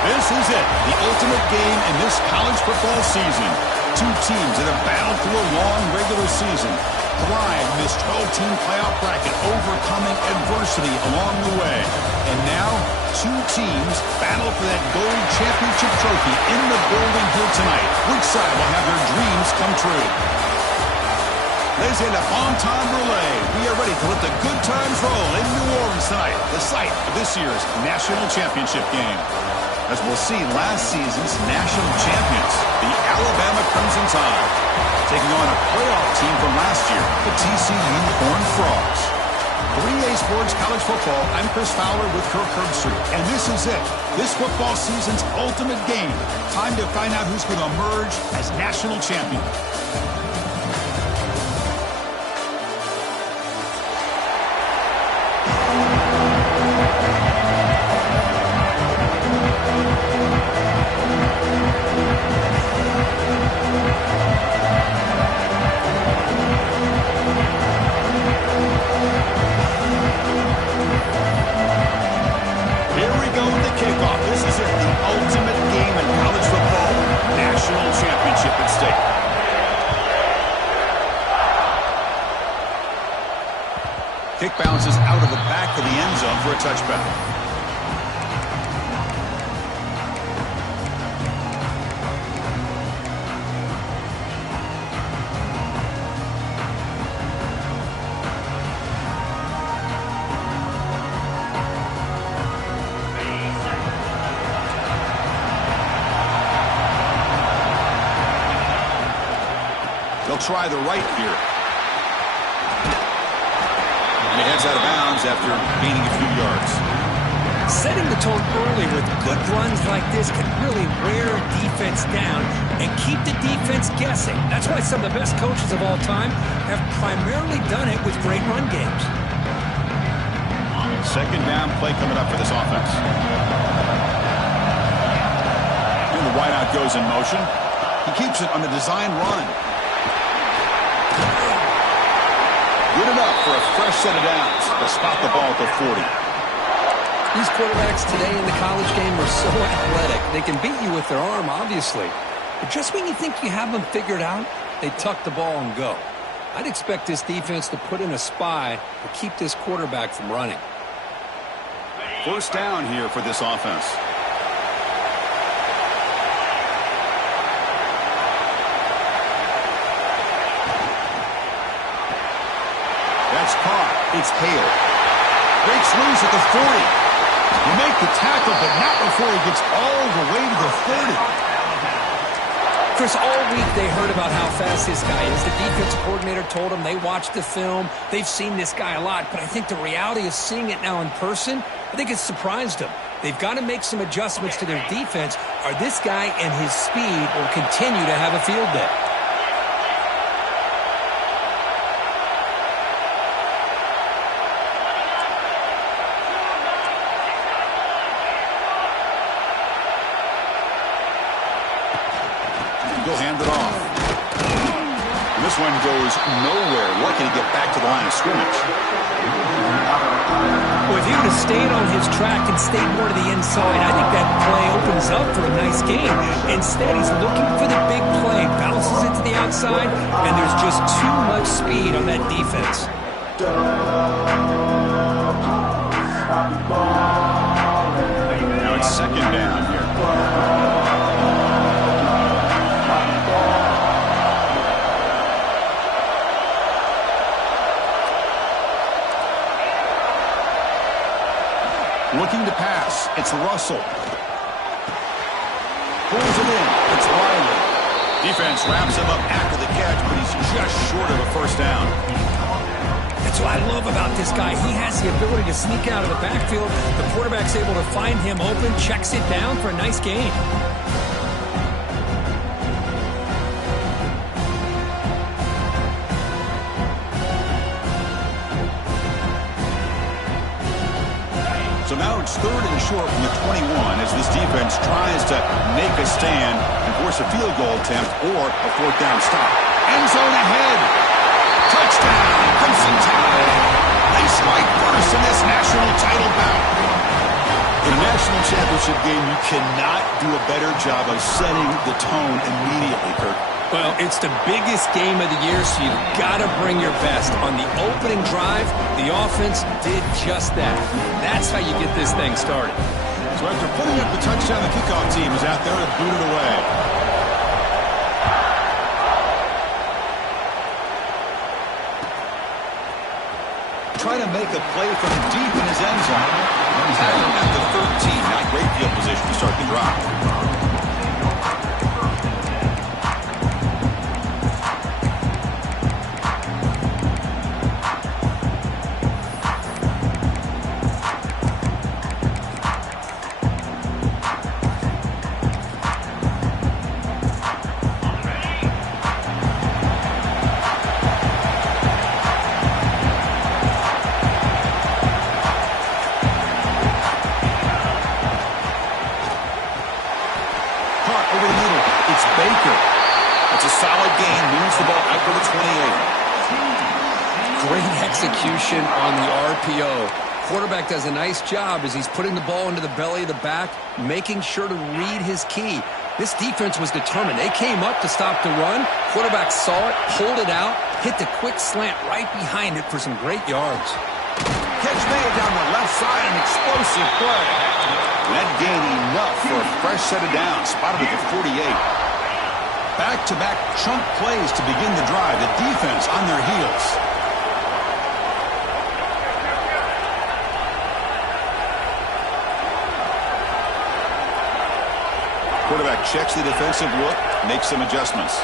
This is it, the ultimate game in this college football season. Two teams that have battled through a long regular season, thrived in this 12-team playoff bracket, overcoming adversity along the way. And now, two teams battle for that gold championship trophy in the building here tonight. Which side will have their dreams come true? Ladies and gentlemen, on time relay. We are ready to let the good times roll in New Orleans tonight, the site of this year's national championship game. As we'll see, last season's national champions, the Alabama Crimson Tide, taking on a playoff team from last year, the TCU Horned Frogs. 3A Sports College Football, I'm Chris Fowler with Kirk Herbstreit, and this is it, this football season's ultimate game. Time to find out who's going to emerge as national champion. Kick bounces out of the back of the end zone for a touchback. They'll try the right here. He heads out of bounds after gaining a few yards. Setting the tone early with good runs like this can really wear a defense down and keep the defense guessing. That's why some of the best coaches of all time have primarily done it with great run games. Second down play coming up for this offense. And the wideout goes in motion. He keeps it on the design run. Good enough for a fresh set of downs to spot the ball at the 40. These quarterbacks today in the college game are so athletic. They can beat you with their arm, obviously. But just when you think you have them figured out, they tuck the ball and go. I'd expect this defense to put in a spy to keep this quarterback from running. First down here for this offense. That's caught. It's Hale. Breaks loose at the 40. He make the tackle, but not before he gets all the way to the 30. Chris, all week they heard about how fast this guy is. The defensive coordinator told them they watched the film. They've seen this guy a lot, but I think the reality of seeing it now in person, I think it's surprised them. They've got to make some adjustments to their defense, or this guy and his speed will continue to have a field day. He'll hand it off. And this one goes nowhere. Lucky to get back to the line of scrimmage. Well, if he would have stayed on his track and stayed more to the inside, I think that play opens up for a nice game. Instead, he's looking for the big play, bounces it to the outside, and there's just too much speed on that defense. Now it's second down here. Looking to pass. It's Russell. Pulls it in. It's Riley. Defense wraps him up after the catch, but he's just short of a first down. That's what I love about this guy. He has the ability to sneak out of the backfield. The quarterback's able to find him open, checks it down for a nice gain. now it's 3rd and short from the 21 as this defense tries to make a stand and force a field goal attempt or a 4th down stop. End zone ahead. Touchdown, Crimson Tide. They strike first in this national title bout. In a national championship game, you cannot do a better job of setting the tone immediately, Kirk. Well, it's the biggest game of the year, so you've got to bring your best. On the opening drive, the offense did just that. That's how you get this thing started. So after putting up the touchdown, the kickoff team is out there to boot it away. Trying to make a play from deep in his end zone. Tackling at the 13. Not great field position to start the drive. Execution on the RPO. Quarterback does a nice job as he's putting the ball into the belly of the back, making sure to read his key. This defense was determined. They came up to stop the run. Quarterback saw it, pulled it out, hit the quick slant right behind it for some great yards. Catch made down the left side, an explosive play. That gained enough for a fresh set of downs, spotted at the 48. Back-to-back chunk plays to begin the drive. The defense on their heels. Quarterback checks the defensive look, makes some adjustments.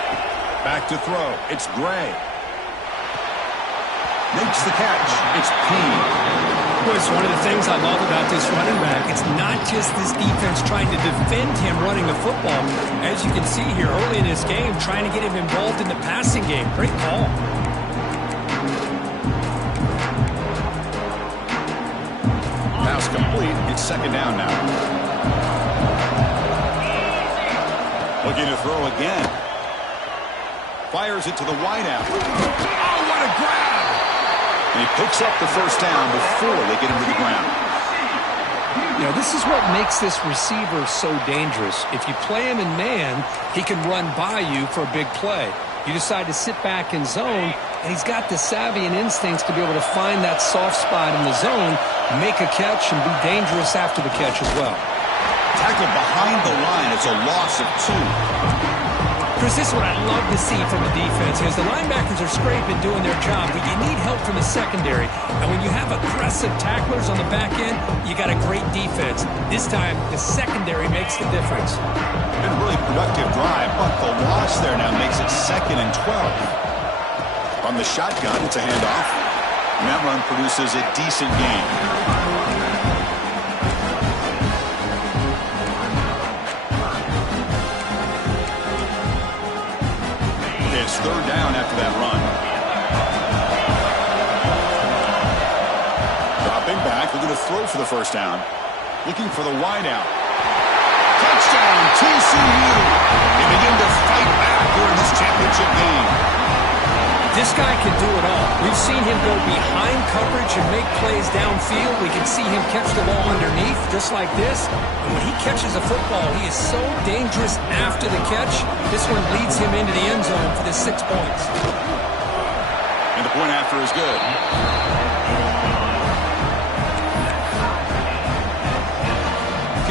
Back to throw. It's Gray. Makes the catch. It's Payne. Well, it's one of the things I love about this running back. It's not just this defense trying to defend him running the football. As you can see here early in this game, trying to get him involved in the passing game. Great call. Pass complete. It's 2nd down now. Looking to throw again. Fires it to the wideout. Oh, what a grab! And he picks up the 1st down before they get him to the ground. You know, this is what makes this receiver so dangerous. If you play him in man, he can run by you for a big play. You decide to sit back in zone, and he's got the savvy and instincts to be able to find that soft spot in the zone, make a catch, and be dangerous after the catch as well. Tackled behind the line. It's a loss of 2. Chris, this is what I love to see from a defense. As the linebackers are scraping, doing their job, but you need help from the secondary. And when you have aggressive tacklers on the back end, you got a great defense. This time, the secondary makes the difference. Been a really productive drive, but the loss there now makes it 2nd and 12. From the shotgun, it's a handoff. And that run produces a decent gain. It's 3rd down after that run. Dropping back, looking to throw for the 1st down. Looking for the wideout. Touchdown, TCU. They begin to fight back here in this championship game. This guy can do it all. We've seen him go behind coverage and make plays downfield. We can see him catch the ball underneath, just like this. And when he catches a football, he is so dangerous after the catch. This one leads him into the end zone for the 6 points. And the point after is good.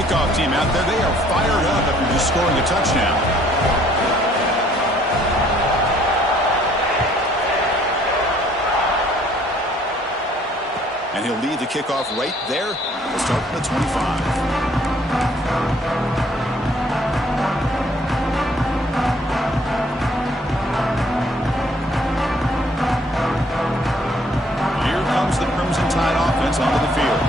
Kickoff team out there, they are fired up after just scoring a touchdown. And he'll lead the kickoff right there. We'll start from the 25. Here comes the Crimson Tide offense onto the field.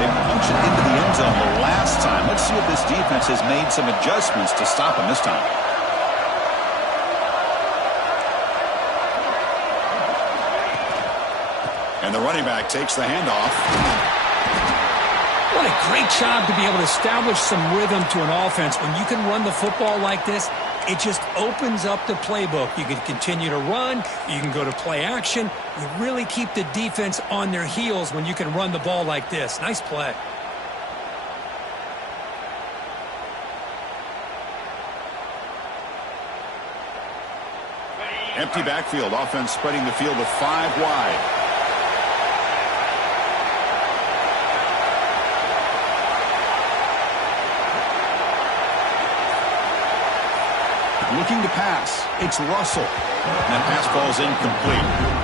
They punched it into the end zone the last time. Let's see if this defense has made some adjustments to stop him this time. And the running back takes the handoff. What a great job to be able to establish some rhythm to an offense. When you can run the football like this, it just opens up the playbook. You can continue to run. You can go to play action. You really keep the defense on their heels when you can run the ball like this. Nice play. Empty backfield. Offense spreading the field with 5 wide. Looking to pass. It's Russell. And that pass falls incomplete.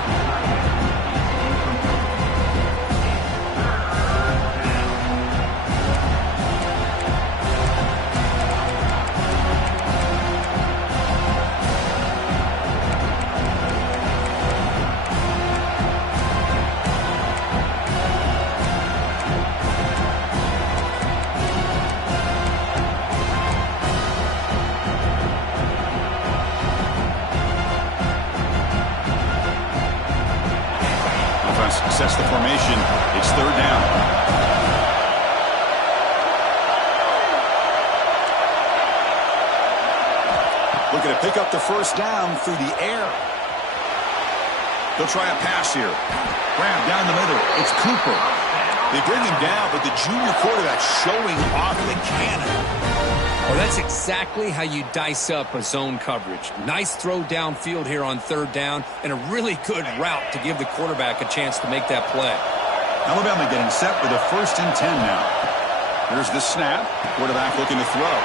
Sets the formation. It's 3rd down. Looking to pick up the 1st down through the air. They'll try a pass here. Grab down the middle. It's Cooper. They bring him down, but the junior quarterback showing off the cannon. Well, that's exactly how you dice up a zone coverage. Nice throw downfield here on 3rd down, and a really good route to give the quarterback a chance to make that play. Alabama getting set for the 1st and 10 now. Here's the snap. Quarterback looking to throw.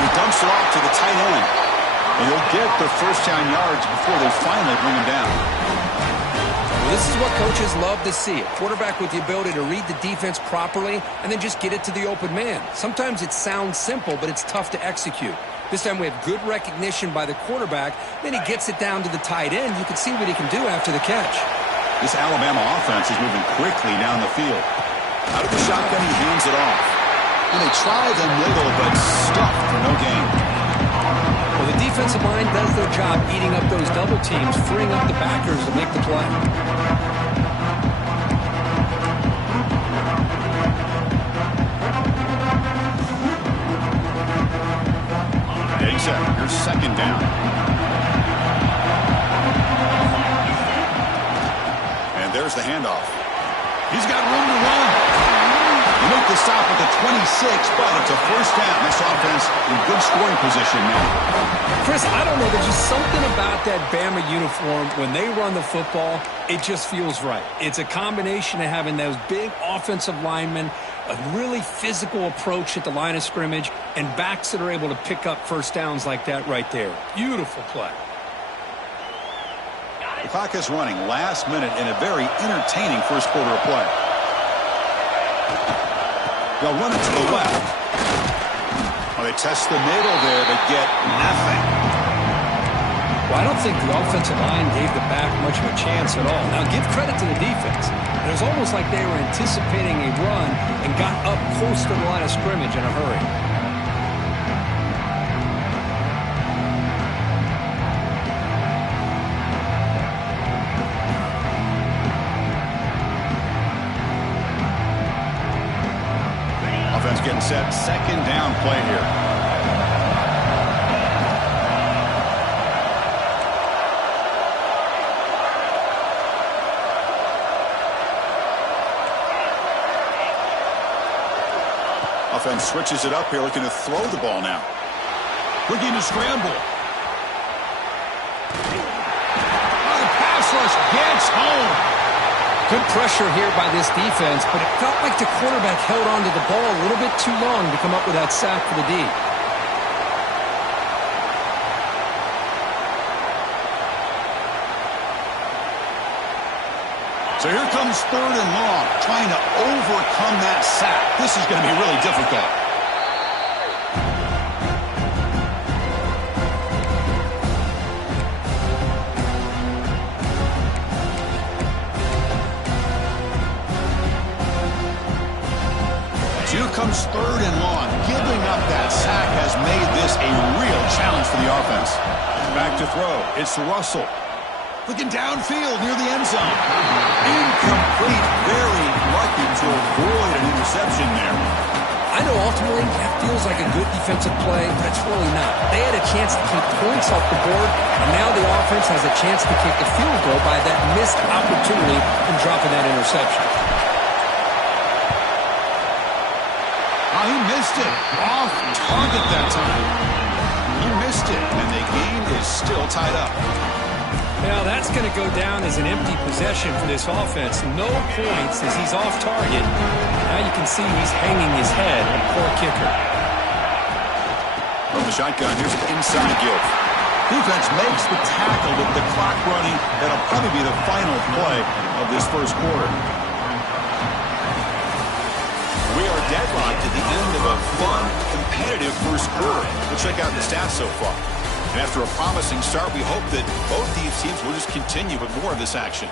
He dumps it off to the tight end. And he'll get the 1st down yards before they finally bring him down. Well, this is what coaches love to see. A quarterback with the ability to read the defense properly and then just get it to the open man. Sometimes it sounds simple, but it's tough to execute. This time we have good recognition by the quarterback. Then he gets it down to the tight end. You can see what he can do after the catch. This Alabama offense is moving quickly down the field. Out of the shotgun, he hands it off. And they try the middle, but stuffed for no gain. Well, the defensive line does their job eating up those double teams, freeing up the backers to make the play. Getting set. Here's 2nd down. And there's the handoff. He's got room to run. They make the stop at the 26, but it's a 1st down. This offense in good scoring position now. Chris, I don't know. There's just something about that Bama uniform. When they run the football, it just feels right. It's a combination of having those big offensive linemen, a really physical approach at the line of scrimmage, and backs that are able to pick up 1st downs like that right there. Beautiful play. The clock is running. Last minute in a very entertaining 1st quarter of play. They'll run it to the left. Well, they test the middle there, but get nothing. Well, I don't think the offensive line gave the back much of a chance at all. Now, give credit to the defense. It was almost like they were anticipating a run and got up close to the line of scrimmage in a hurry. Offense getting set. 2nd down play here. Offense switches it up here, looking to throw the ball now. Looking to scramble. Oh, the pass rush gets home. Good pressure here by this defense, but it felt like the quarterback held on to the ball a little bit too long to come up with that sack for the D. So here comes 3rd and long, trying to overcome that sack. This is going to be really difficult. Here comes 3rd and long. Giving up that sack has made this a real challenge for the offense. Back to throw. It's Russell. Looking downfield near the end zone. Incomplete. Very lucky to avoid an interception I know ultimately that feels like a good defensive play, but it's really not. They had a chance to keep points off the board, and now the offense has a chance to kick a field goal by that missed opportunity from dropping that interception. Oh, he missed it. Off target that time. He missed it, and the game is still tied up. Now that's going to go down as an empty possession for this offense. No points as he's off target. Now you can see he's hanging his head. A poor kicker. From the shotgun, here's an inside give. Defense makes the tackle with the clock running. That'll probably be the final play of this first quarter. We are deadlocked at the end of a fun, competitive first quarter. We'll check out the stats so far. And after a promising start, we hope that both these teams will just continue with more of this action.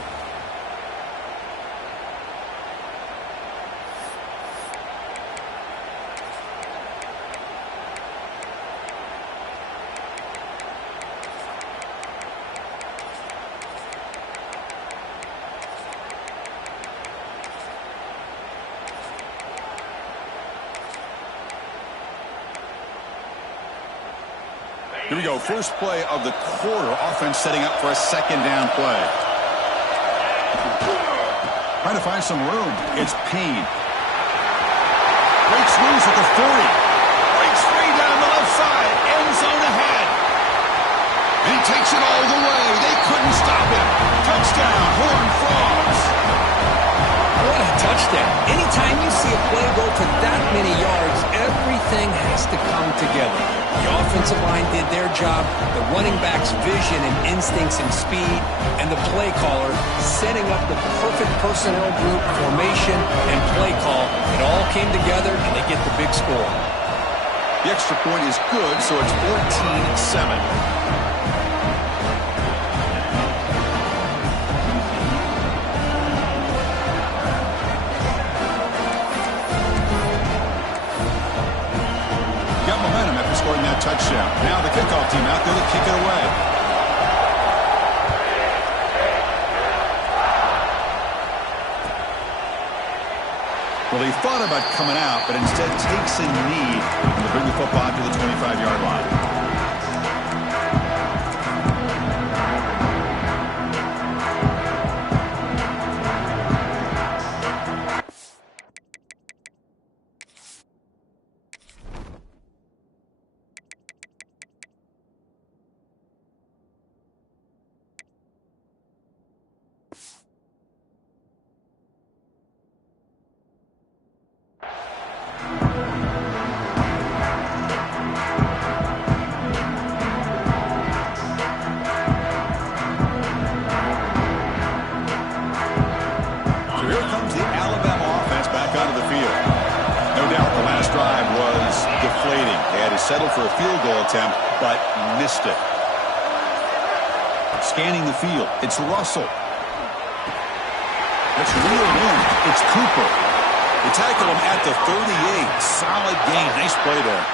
Here we go, first play of the quarter. Offense setting up for a second down play. Trying to find some room. It's Payne. Breaks loose at the 40. Breaks free down the left side. End zone ahead. And he takes it all the way. They couldn't stop him. Touchdown, Horned Frogs. What a touchdown. Anytime you see a play go for that many yards, everything has to come together. The offensive line did their job, the running back's vision and instincts and speed, and the play caller setting up the perfect personnel group, formation, and play call. It all came together, and they get the big score. The extra point is good, so it's 14-7. Scoring that touchdown. Now the kickoff team out there to kick it away. Well, he thought about coming out, but instead takes a knee to bring the football to the 25-yard line. Settled for a field goal attempt, but missed it. Scanning the field, it's Russell. It's reeled in. It's Cooper. They tackle him at the 38. Solid gain. Nice play there.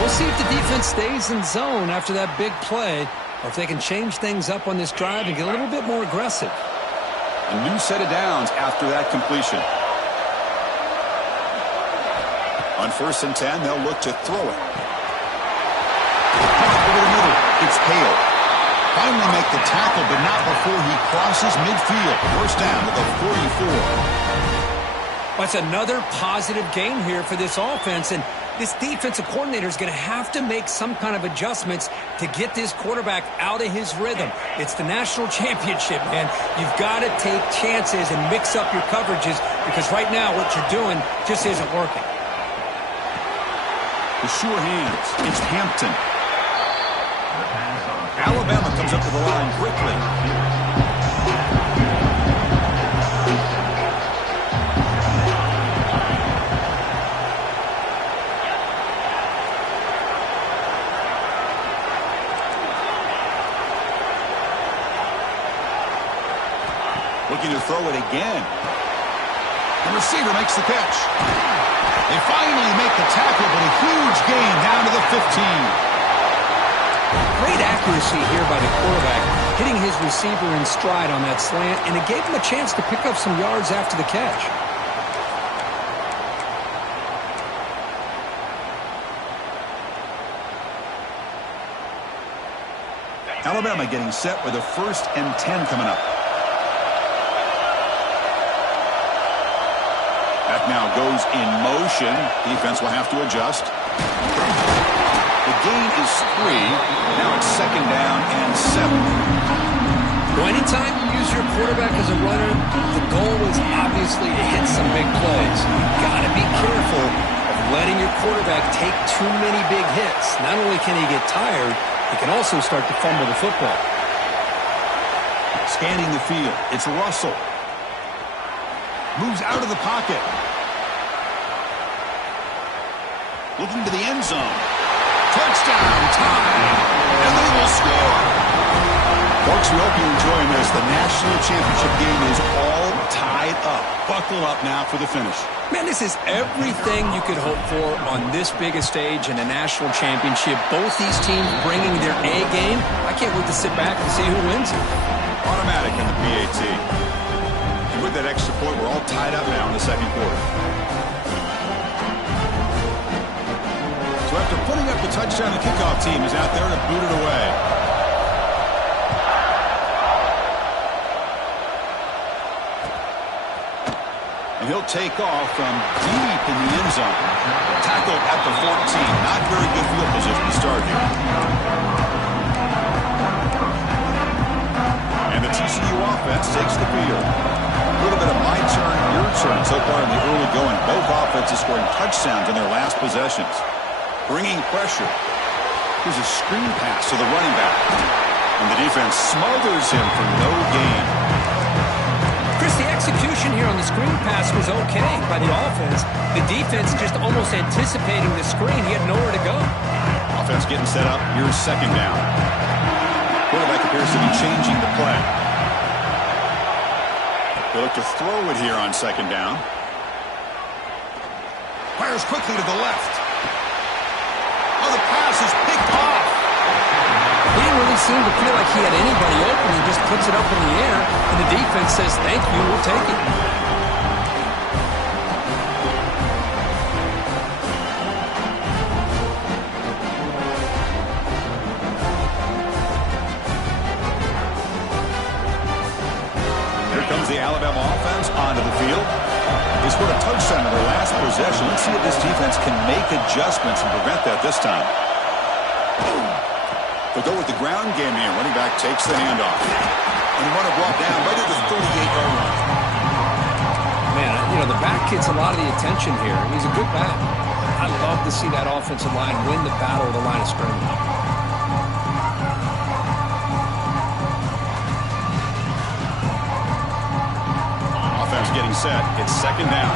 We'll see if the defense stays in zone after that big play, or if they can change things up on this drive and get a little bit more aggressive. A new set of downs after that completion. On 1st and 10, they'll look to throw it. Over the middle, it's Hale. Finally make the tackle, but not before he crosses midfield. First down at the 44. That's another positive gain here for this offense, and this defensive coordinator is going to have to make some kind of adjustments to get this quarterback out of his rhythm. It's the national championship, man. You've got to take chances and mix up your coverages, because right now what you're doing just isn't working. The sure hands. It's Hampton. Alabama comes up to the line quickly. Looking to throw it again. The receiver makes the catch. They finally make the tackle, but a huge gain down to the 15. Great accuracy here by the quarterback, hitting his receiver in stride on that slant, and it gave him a chance to pick up some yards after the catch. Alabama getting set with a 1st and 10 coming up. That now goes in motion. Defense will have to adjust. The gain is 3. Now it's 2nd down and 7. Well, anytime you use your quarterback as a runner, the goal is obviously to hit some big plays. You've got to be careful of letting your quarterback take too many big hits. Not only can he get tired, he can also start to fumble the football. Scanning the field. It's Russell. Moves out of the pocket. Looking to the end zone. Touchdown time. And they will score. Folks, we hope you're enjoying this. The national championship game is all tied up. Buckle up now for the finish. Man, this is everything you could hope for on this biggest stage in a national championship. Both these teams bringing their A game. I can't wait to sit back and see who wins it. Automatic in the PAT. And with that extra point, we're all tied up now in the 2nd quarter. So after putting up the touchdown, the kickoff team is out there to boot it away. And he'll take off from deep in the end zone. Tackled at the 14. Not very good field position to start here. And the TCU offense takes the field. A little bit of my turn, your turn so far in the early going. Both offenses scoring touchdowns in their last possessions. Bringing pressure. Here's a screen pass to the running back. And the defense smothers him for no gain. Chris, the execution here on the screen pass was okay by the offense. The defense just almost anticipating the screen. He had nowhere to go. Offense getting set up. Here's 2nd down. Quarterback appears to be changing the play. They look to throw it here on 2nd down. Fires quickly to the left. Oh, the pass is picked off. He didn't really seem to feel like he had anybody open. He just puts it up in the air, and the defense says, thank you, we'll take it. Here comes the Alabama offense onto the field. They scored a touchdown in their last possession. Let's see if this defense can make adjustments and prevent that this time. They'll go with the ground game here. Running back takes the handoff. And the runner brought down right at the 38-yard line. Man, you know, the back gets a lot of the attention here. He's a good back. I love to see that offensive line win the battle of the line of scrimmage. Offense getting set. It's 2nd down.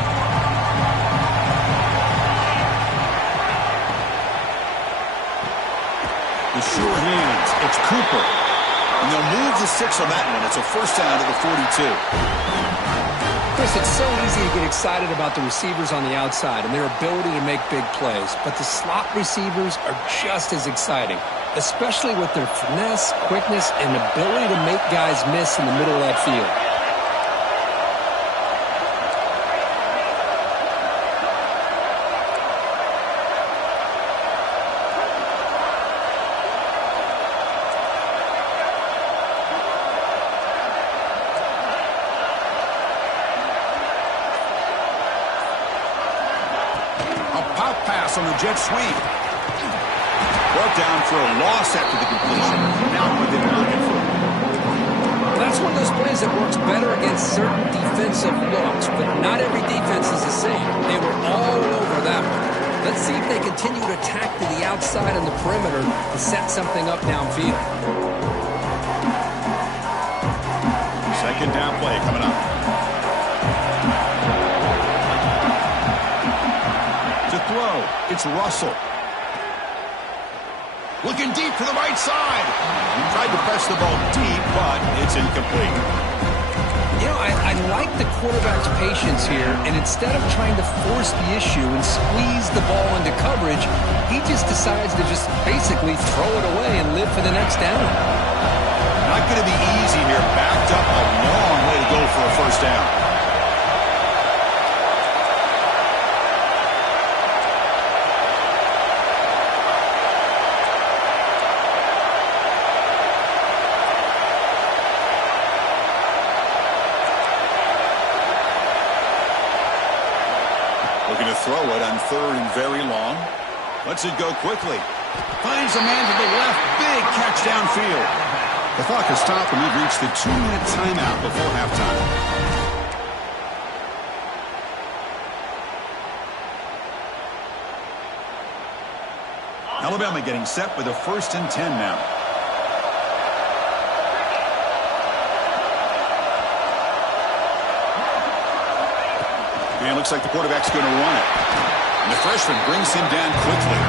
The sure hands. It's Cooper. And they'll move the 6 on that one. It's a 1st down to the 42. Chris, it's so easy to get excited about the receivers on the outside and their ability to make big plays. But the slot receivers are just as exciting, especially with their finesse, quickness, and ability to make guys miss in the middle of that field. On the jet sweep. Brought down for a loss after the completion. Now what they were looking for. That's one of those plays that works better against certain defensive looks, but not every defense is the same. They were all over that one. Let's see if they continue to attack to the outside on the perimeter to set something up downfield. 2nd down play coming up. Throw. It's Russell. Looking deep to the right side. He tried to press the ball deep, but it's incomplete. You know, I like the quarterback's patience here, and instead of trying to force the issue and squeeze the ball into coverage, he just decides to just basically throw it away and live for the next down. Not going to be easy here. Backed up a long way to go for a 1st down. Looking to throw it on 3rd and very long. Lets it go quickly. Finds a man to the left. Big catch downfield. The clock has stopped, and we've reached the 2-minute timeout before halftime. Alabama getting set with a 1st and 10 now. And it looks like the quarterback's going to run it. And the freshman brings him down quickly.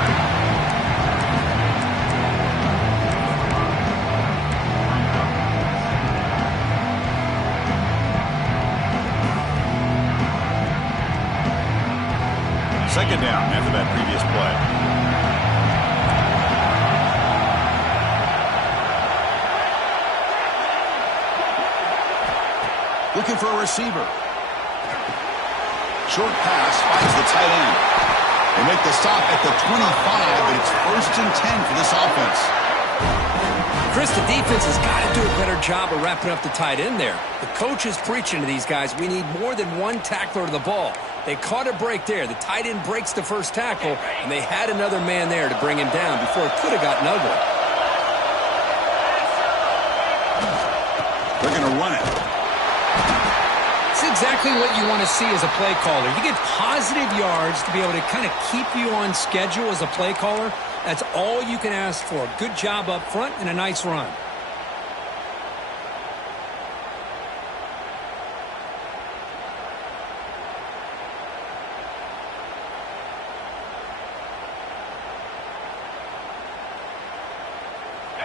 Second down after that previous play. Looking for a receiver. Short pass finds the tight end. They make the stop at the 25, but it's 1st and 10 for this offense. Chris, the defense has got to do a better job of wrapping up the tight end there. The coach is preaching to these guys, we need more than one tackler to the ball. They caught a break there. The tight end breaks the first tackle, and they had another man there to bring him down before it could have gotten ugly. They're going to run it. It's exactly what you want to see as a play caller. You get positive yards to be able to kind of keep you on schedule as a play caller. That's all you can ask for. Good job up front and a nice run.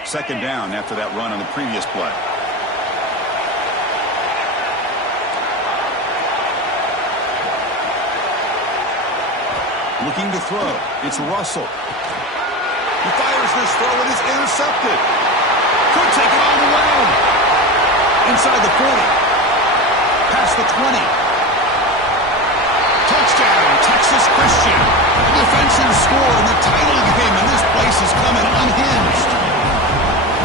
Second down after that run on the previous play. Looking to throw. It's Russell. He fires this throw and is intercepted. Could take it all the way. Inside the 40. Past the 20. Touchdown, Texas Christian. The defensive score in the title game, and this place is coming unhinged.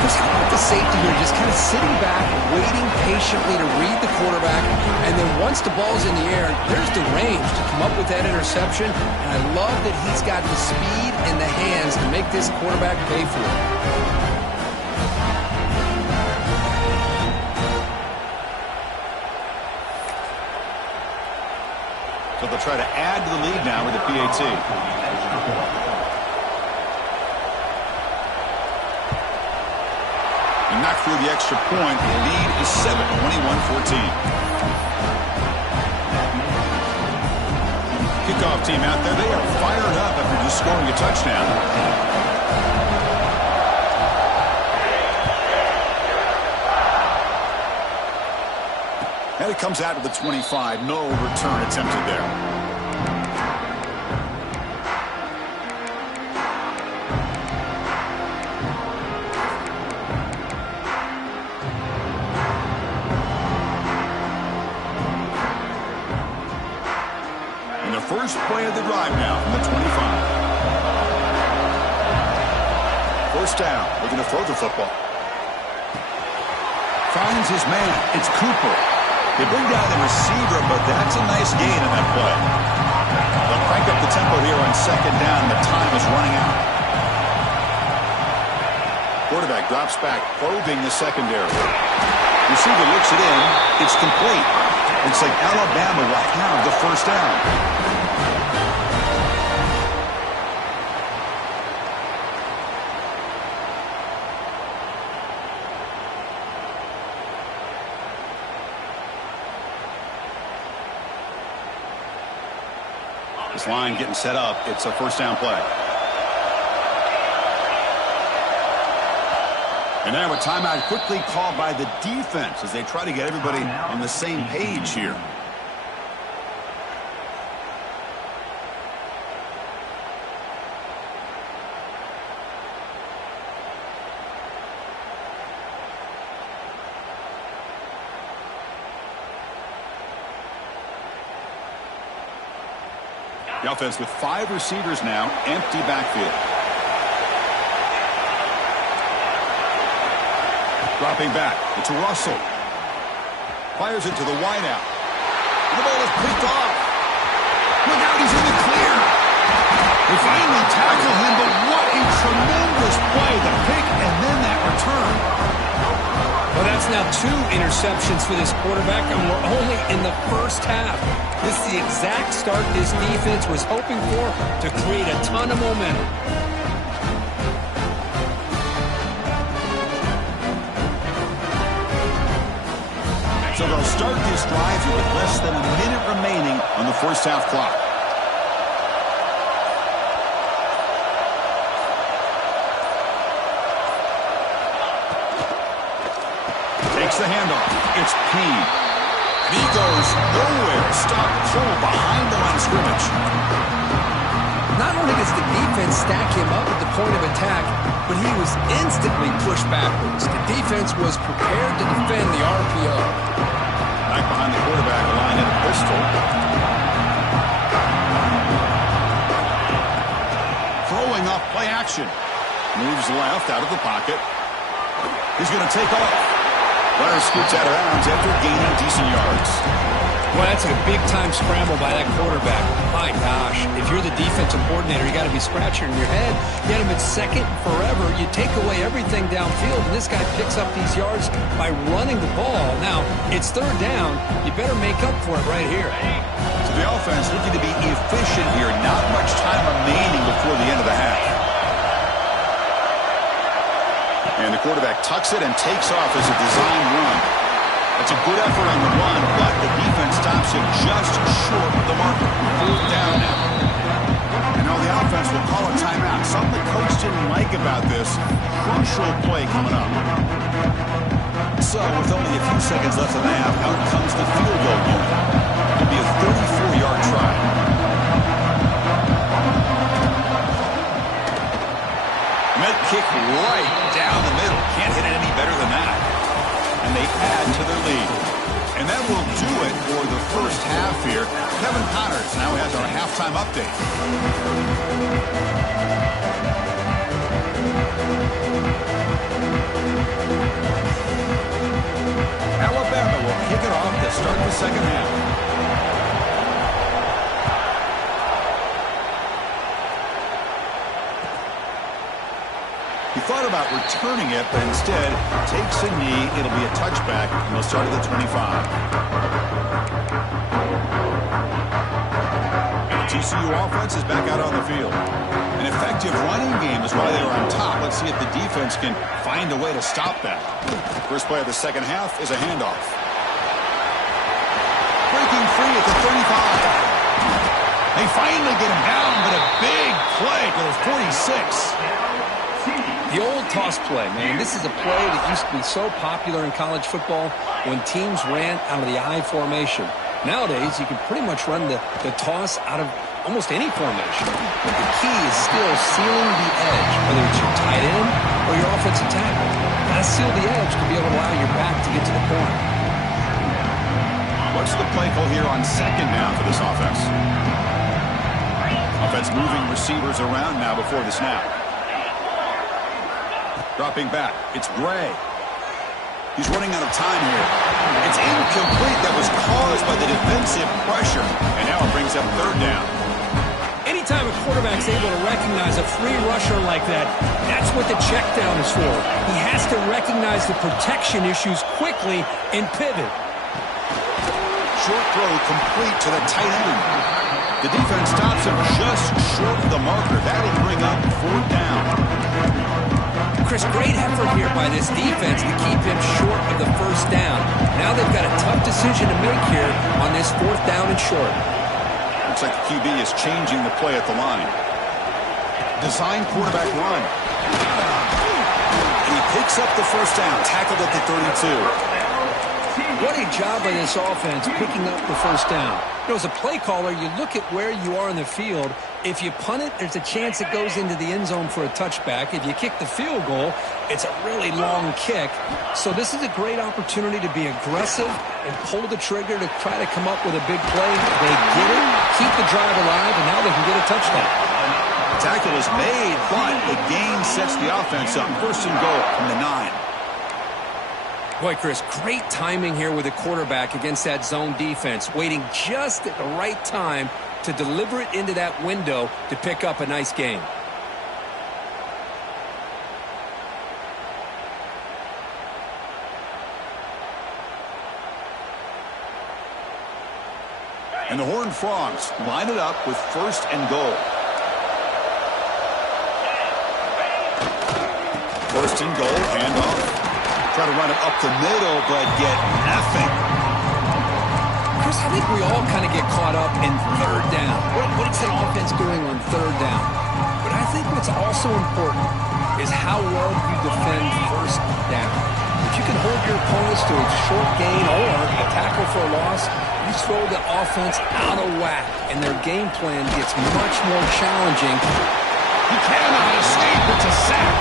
How about the safety here, just kind of sitting back, waiting patiently to read the quarterback, and then once the ball's in the air, there's the range to come up with that interception, and I love that he's got the speed and the hands to make this quarterback pay for it. So they'll try to add to the lead now with the PAT. Knocked through the extra point. The lead is 7, 21-14. Kickoff team out there. They are fired up after just scoring a touchdown. And it comes out to the 25. No return attempted there. First play of the drive now from the 25. First down, looking to throw the football. Finds his man. It's Cooper. They bring down the receiver, but that's a nice gain in that play. They'll crank up the tempo here on second down. The time is running out. Quarterback drops back, probing the secondary. Receiver looks it in. It's complete. Looks like Alabama will have the first down. This line getting set up. It's a first down play. And now a timeout quickly called by the defense as they try to get everybody on the same page here. The offense with 5 receivers now, empty backfield. Dropping back, it's Russell. Fires it to the wideout. The ball is picked off. Look out, he's in the They finally tackle him, but what a tremendous play. The pick and then that return. Well, that's now 2 interceptions for this quarterback, and we're only in the first half. This is the exact start this defense was hoping for to create a ton of momentum. So they'll start this drive with less than a minute remaining on the first half clock. Takes the handoff. It's Payne. He goes nowhere. Stop pull behind the line of scrimmage. Not only does the defense stack him up at the point of attack, but he was instantly pushed backwards. The defense was prepared to defend the RPO. Back behind the quarterback, line in a pistol. Throwing off play action. Moves left out of the pocket. He's going to take off. Runner scoots out of bounds after gaining decent yards. Well, that's a big-time scramble by that quarterback. My gosh, if you're the defensive coordinator, you got to be scratching your head. You had him at second forever. You take away everything downfield, and this guy picks up these yards by running the ball. Now, it's third down. You better make up for it right here. So the offense looking to be efficient here. Not much time remaining before the end of the half. And the quarterback tucks it and takes off as a design run. That's a good effort on the run, but the defense stops him just short of the marker. Fourth down now. And now the offense will call a timeout. Something the coach didn't like about this. Crucial play coming up. So with only a few seconds left in the half, out comes the field goal unit. It'll be a 34-yard try. Med kick right down the middle. Can't hit it any better than that. And they add to their lead. And that will do it for the first half here. Kevin Connors now has our halftime update. Alabama will kick it off to start the second half. He thought about returning it, but instead takes a knee. It'll be a touchback, and they'll start at the 25. And the TCU offense is back out on the field. An effective running game is why they were on top. Let's see if the defense can find a way to stop that. First play of the second half is a handoff. Breaking free at the 35. They finally get him down, but a big play to the 46. The old toss play, man. This is a play that used to be so popular in college football when teams ran out of the I formation. Nowadays, you can pretty much run the toss out of almost any formation. But the key is still sealing the edge, whether it's your tight end or your offensive tackle. Got to seal the edge to be able to allow your back to get to the corner. What's the play call here on second down for this offense? Offense moving receivers around now before the snap. Dropping back, it's Gray. He's running out of time here. It's incomplete. That was caused by the defensive pressure. And now it brings up third down. Anytime a quarterback's able to recognize a free rusher like that, that's what the check down is for. He has to recognize the protection issues quickly and pivot. Short throw complete to the tight end. The defense stops him just short of the marker. That'll bring up fourth down. Chris, great effort here by this defense to keep him short of the first down. Now they've got a tough decision to make here on this fourth down and short. Looks like the QB is changing the play at the line. Design quarterback run. And he picks up the first down, tackled at the 32. What a job by this offense picking up the first down. You know, as a play caller, you look at where you are in the field. If you punt it, there's a chance it goes into the end zone for a touchback. If you kick the field goal, it's a really long kick. So this is a great opportunity to be aggressive and pull the trigger to try to come up with a big play. They get it, keep the drive alive, and now they can get a touchdown. The tackle is made, but the gain sets the offense up. First and goal from the 9. Boy, Chris, great timing here with the quarterback against that zone defense, waiting just at the right time to deliver it into that window to pick up a nice gain. And the Horned Frogs line it up with 1st and goal. 1st and goal, handoff. Try to run it up the middle, but get nothing. Chris, I think we all kind of get caught up in 3rd down. What's an offense doing on 3rd down? But I think what's also important is how well you defend 1st down. If you can hold your opponents to a short gain or a tackle for a loss, you throw the offense out of whack, and their game plan gets much more challenging. You cannot escape. It's a sack.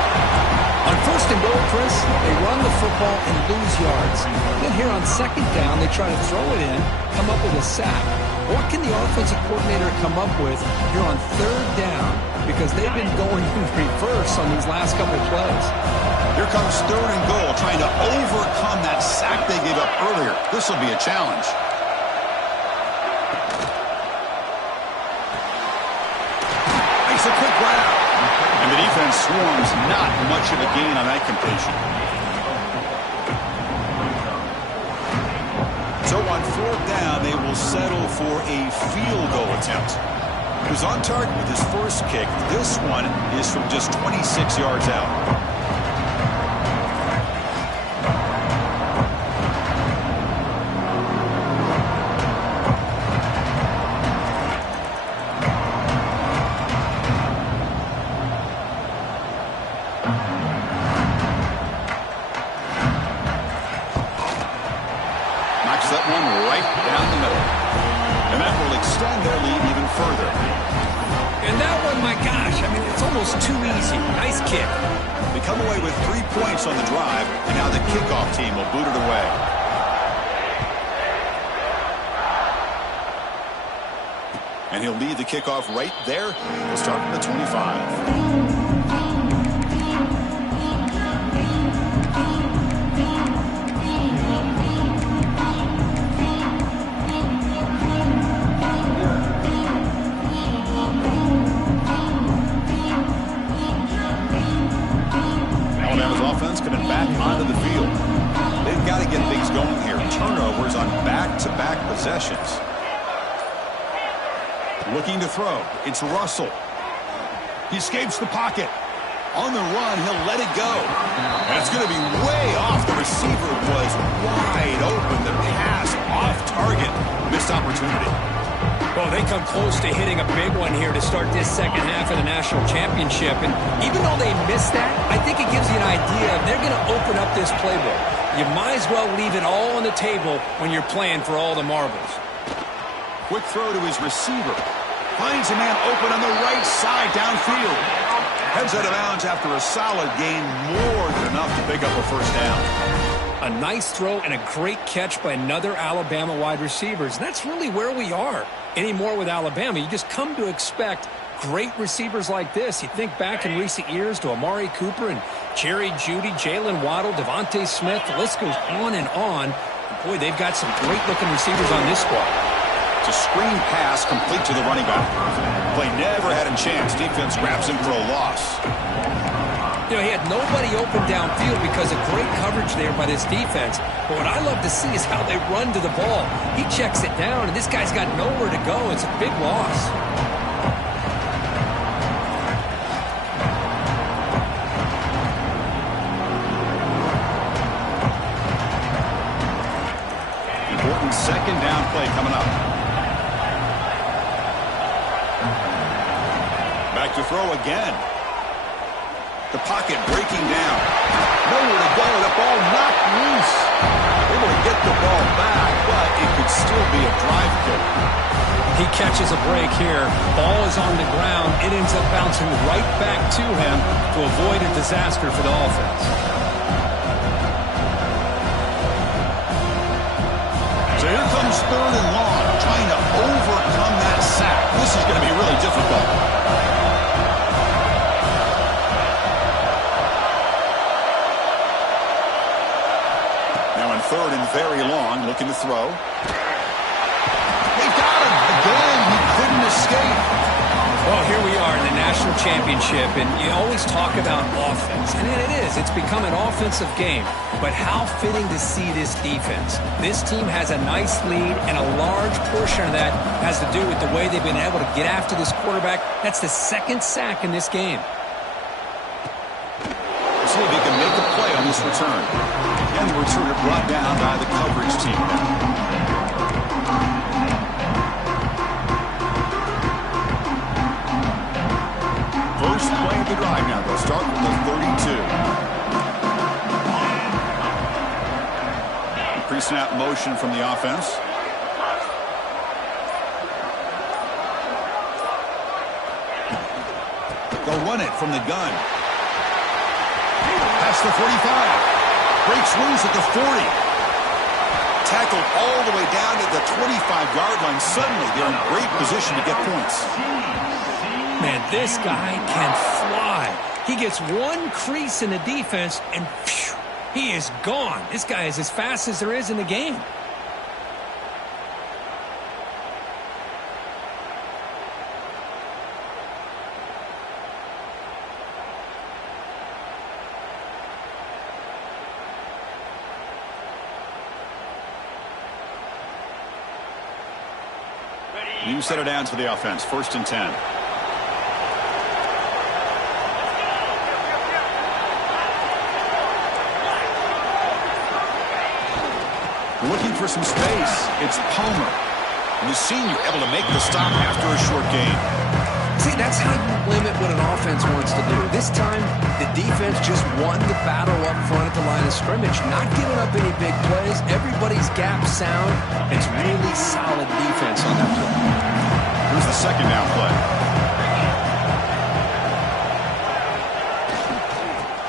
On 1st and goal, Chris, they run the football and lose yards. Then here on 2nd down, they try to throw it in, come up with a sack. What can the offensive coordinator come up with here on 3rd down? Because they've been going in reverse on these last couple of plays. Here comes 3rd and goal, trying to overcome that sack they gave up earlier. This will be a challenge. Makes a quick grab. And the defense swarms, not much of a gain on that completion. So on 4th down, they will settle for a field goal attempt. He was on target with his first kick. This one is from just 26 yards out. That one right down the middle. And that will extend their lead even further. And that one, my gosh, I mean, it's almost too easy. Nice kick. They come away with 3 points on the drive, and now the kickoff team will boot it away. And he'll lead the kickoff right there. We'll start from the 25. Coming back onto the field. They've got to get things going here. Turnovers on back-to-back possessions. Looking to throw. It's Russell. He escapes the pocket. On the run, he'll let it go. And it's going to be way off. The receiver was wide open. The pass off target. Missed opportunity. Well, they come close to hitting a big one here to start this second half of the national championship. And even though they missed that, I think it gives you an idea of they're going to open up this playbook. You might as well leave it all on the table when you're playing for all the marbles. Quick throw to his receiver. Finds a man open on the right side downfield. Heads out of bounds after a solid gain, more than enough to pick up a 1st down. A nice throw and a great catch by another Alabama wide receivers. And that's really where we are anymore with Alabama. You just come to expect great receivers like this. You think back in recent years to Amari Cooper and Jerry Jeudy, Jalen Waddle, Devontae Smith. The list goes on and on. And boy, they've got some great-looking receivers on this squad. It's a screen pass complete to the running back. Play never had a chance. Defense grabs him for a loss. You know, he had nobody open downfield because of great coverage there by this defense. But what I love to see is how they run to the ball. He checks it down, and this guy's got nowhere to go. It's a big loss. Important 2nd down play coming up. Back to throw again. The pocket breaking down. Nowhere to go. The ball knocked loose. Able to get the ball back, but it could still be a drive kick. He catches a break here. Ball is on the ground. It ends up bouncing right back to him to avoid a disaster for the offense. So here comes 3rd and long, trying to overcome that sack. This is going to be really difficult. third and very long, looking to throw. They've got him. Again, he couldn't escape. Well, here we are in the national championship, and you always talk about offense. And it is. It's become an offensive game. But how fitting to see this defense. This team has a nice lead, and a large portion of that has to do with the way they've been able to get after this quarterback. That's the second sack in this game. See if he can make a play on this return. And the returner brought down by the coverage team. First play of the drive now. They'll start with the 32. Pre-snap motion from the offense. They'll run it from the gun. Past the 45. Breaks loose at the 40. Tackled all the way down to the 25-yard line. Suddenly, they're in great position to get points. Man, this guy can fly. He gets one crease in the defense, and phew, he is gone. This guy is as fast as there is in the game. New set it down to the offense. 1st and 10. Looking for some space. It's Palmer. And the senior able to make the stop after a short gain. See, that's how you limit what an offense wants to do. This time, the defense just won the battle up front at the line of scrimmage. Not giving up any big plays. Everybody's gap sound. It's really solid defense on that play. Here's the second down play.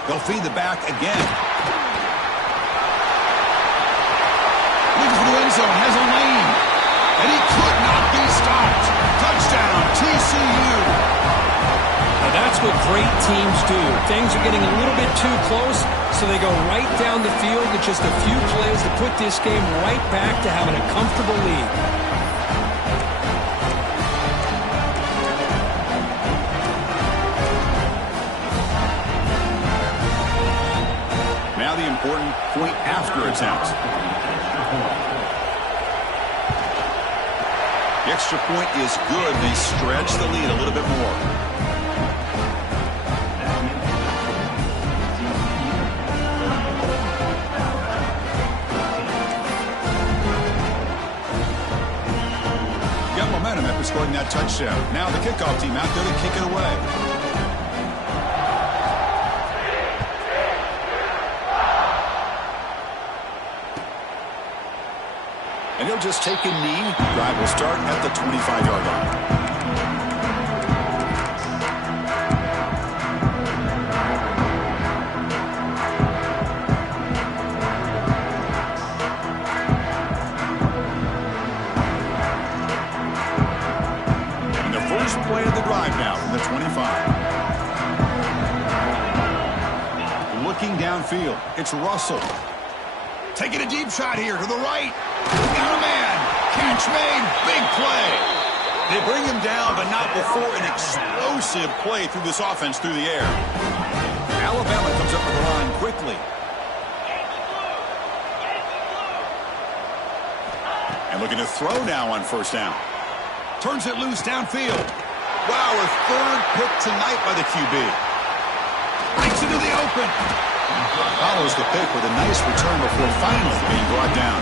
They'll feed the back again. Looking for the end zone. Has a lane. And he could not be stopped. Touchdown, TCU. Now that's what great teams do. Things are getting a little bit too close, so they go right down the field with just a few plays to put this game right back to having a comfortable lead. Now the important point after attempt. The extra point is good. They stretch the lead a little bit more. Got momentum after scoring that touchdown. Now the kickoff team out there to kick it away. And he'll just take a knee. Drive will start at the 25-yard line. And their first play of the drive now from the 25. Looking downfield. It's Russell. Taking a deep shot here to the right. Got a man. Catch made. Big play. They bring him down, but not before an explosive play through this offense through the air. Alabama comes up with the line quickly. And looking to throw now on 1st down. Turns it loose downfield. Wow, a 3rd pick tonight by the QB. Breaks into the open. Follows the pick with a nice return before finally being brought down.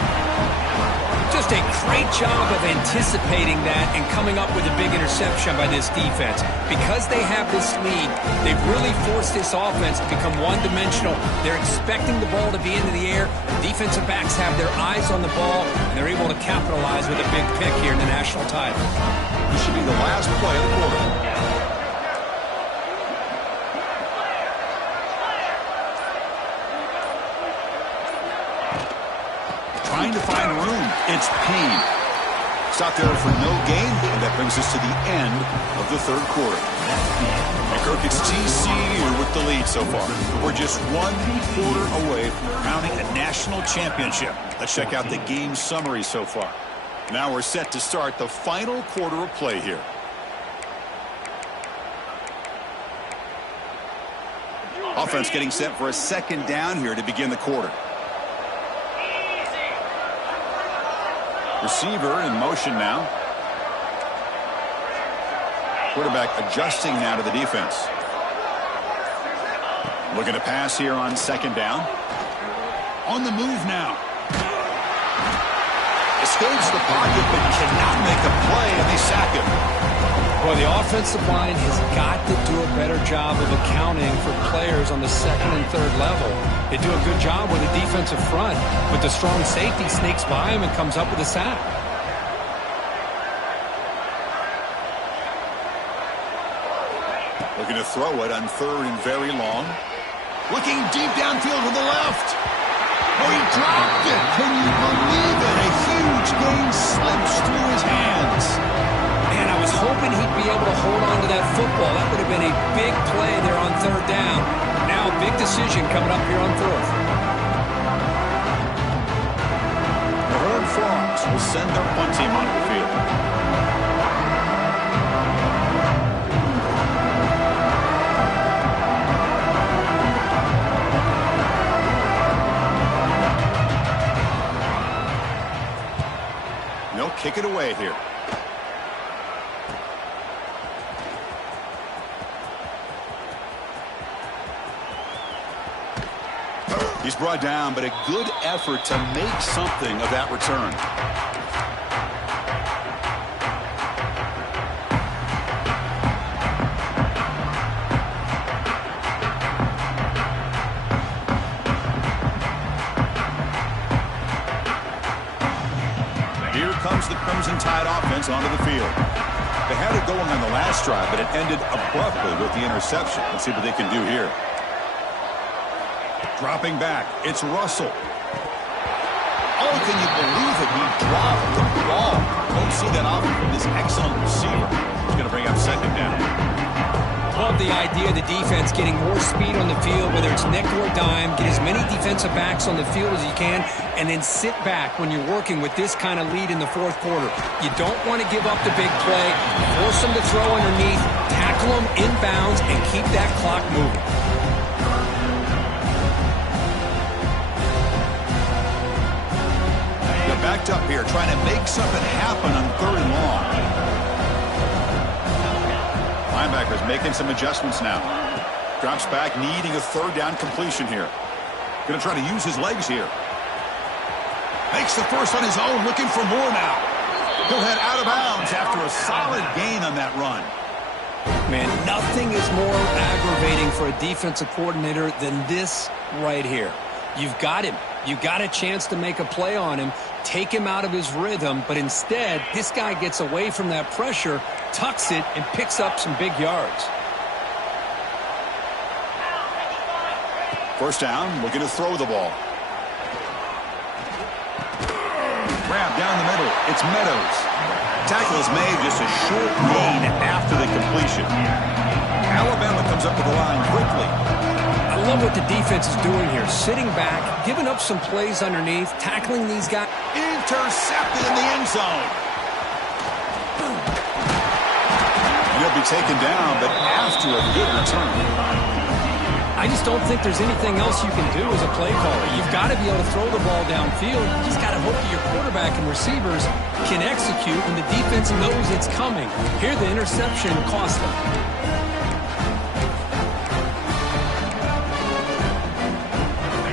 Just a great job of anticipating that and coming up with a big interception by this defense. Because they have this lead, they've really forced this offense to become one-dimensional. They're expecting the ball to be into the air. The defensive backs have their eyes on the ball, and they're able to capitalize with a big pick here in the national title. This should be the last play of the quarter. Trying to find room. It's Payne. stop there for no gain, and that brings us to the end of the third quarter. And Kirk, it's TCU with the lead so far. We're just 1 quarter away from crowning a national championship. Let's check out the game summary so far. Now we're set to start the final quarter of play here. Offense getting set for a second down here to begin the quarter. Receiver in motion now. Quarterback adjusting now to the defense. Looking to pass here on second down. On the move now. Escapes the pocket but cannot make a play, and they sack him. Well, the offensive line has got to do a better job of accounting for players on the second and third level. They do a good job with the defensive front, but the strong safety sneaks by him and comes up with a sack. Looking to throw it on third and very long. Looking deep downfield to the left. Oh, he dropped it. Can you believe it? A huge gain slips through his hands. Man, I was hoping he'd be able to hold on to that football. That would have been a big play there on third down. Now a big decision coming up here on fourth. The Horned Frogs will send their punt team onto the field. They'll kick it away here. He's brought down, but a good effort to make something of that return. Here comes the Crimson Tide offense onto the field. They had it going on the last drive, but it ended abruptly with the interception. Let's see what they can do here. Dropping back, it's Russell. Oh, can you believe it? He dropped the ball. Don't see that often from this excellent receiver. He's going to bring up second down. Love the idea of the defense getting more speed on the field, whether it's nickel or dime. Get as many defensive backs on the field as you can, and then sit back when you're working with this kind of lead in the fourth quarter. You don't want to give up the big play. Force them to throw underneath, tackle them inbounds, and keep that clock moving. They're backed up here, trying to make something happen on third and long. Linebackers making some adjustments now. Drops back, needing a third down completion here. Going to try to use his legs here. Makes the first on his own, looking for more now. He'll head out of bounds after a solid gain on that run. Man, nothing is more aggravating for a defensive coordinator than this right here. You've got him. You got a chance to make a play on him, take him out of his rhythm, but instead, this guy gets away from that pressure, tucks it, and picks up some big yards. First down, looking to throw the ball. Grab down the middle. It's Meadows. Tackle is made, just a short gain after the completion. Alabama comes up to the line quickly. I love what the defense is doing here. Sitting back, giving up some plays underneath, tackling these guys. Intercepted in the end zone. He'll be taken down, but after a good return. I just don't think there's anything else you can do as a play caller. You've got to be able to throw the ball downfield. You just got to hope that your quarterback and receivers can execute when the defense knows it's coming. Here, the interception cost them.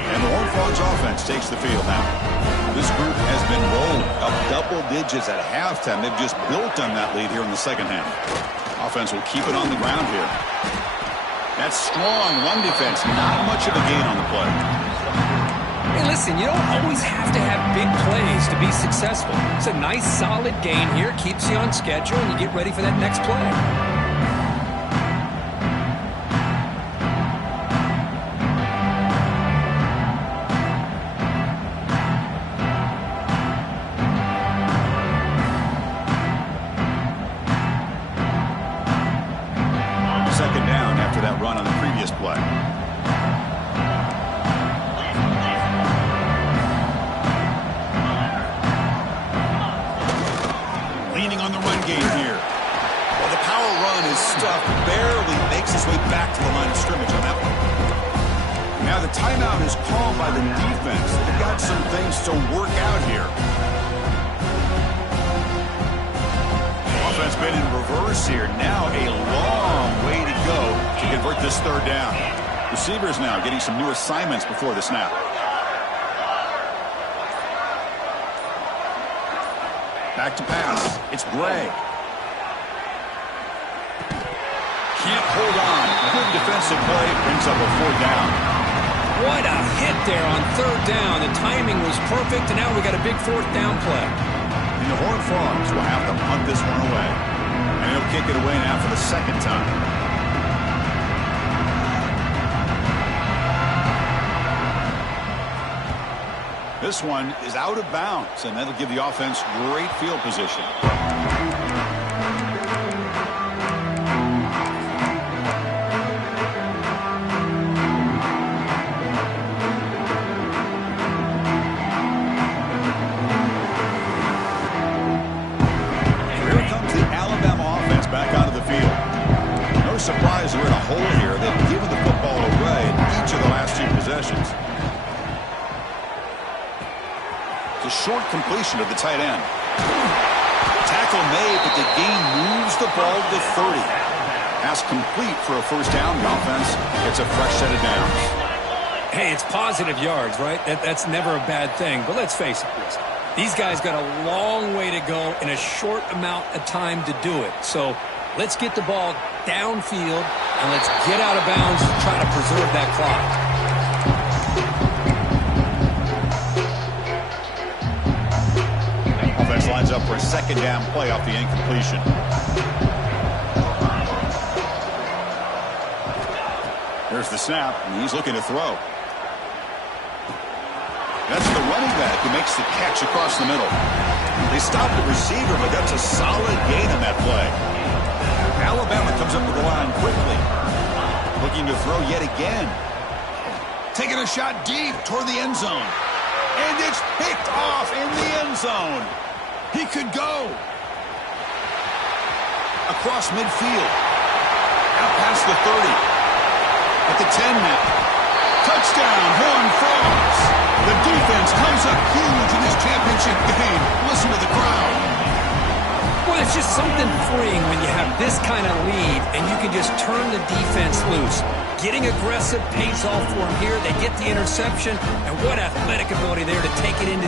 And the Horned Frogs offense takes the field now. This group has been rolling up double digits at halftime. They've just built on that lead here in the second half. Offense will keep it on the ground here. That strong run defense, not much of a gain on the play. Hey, listen, you don't always have to have big plays to be successful. It's a nice, solid gain here, keeps you on schedule, and you get ready for that next play. leaning on the run game here. Well, the power run is stuffed, barely makes his way back to the line of scrimmage on that one. Now the timeout is called by the defense. They've got some things to work out here. Offense been in reverse here. Now a long way to go to convert this third down. Receivers now getting some new assignments before the snap. Back to pass. It's Bray. Can't hold on. Good defensive play. Brings up a fourth down. What a hit there on third down. The timing was perfect, and now we got a big fourth down play. And the Horned Frogs will have to punt this one away. And he'll kick it away now for the second time. This one is out of bounds, and that'll give the offense great field position. Surprise, they're in a hole here. They've given the football away in each of the last two possessions. It's a short completion of the tight end. Tackle made, but the gain moves the ball to 30. Pass complete for a first down. The offense gets a fresh set of downs. Hey, it's positive yards, right? That's never a bad thing. But let's face it, Chris. These guys got a long way to go in a short amount of time to do it. So let's get the ball downfield, and let's get out of bounds to try to preserve that clock. Offense lines up for a second down play off the incompletion. There's the snap, and he's looking to throw. That's the running back who makes the catch across the middle. They stopped the receiver, but that's a solid gain on that play. Alabama comes up with the line quickly. Looking to throw yet again. Taking a shot deep toward the end zone. And it's picked off in the end zone. He could go. Across midfield. Out past the 30. At the 10 now. Touchdown, Horned Frogs. The defense comes up huge in this championship game. Listen to the crowd. Well, it's just something freeing when you have this kind of lead and you can just turn the defense loose. Getting aggressive pays off for them here. They get the interception, and what athletic ability there to take it into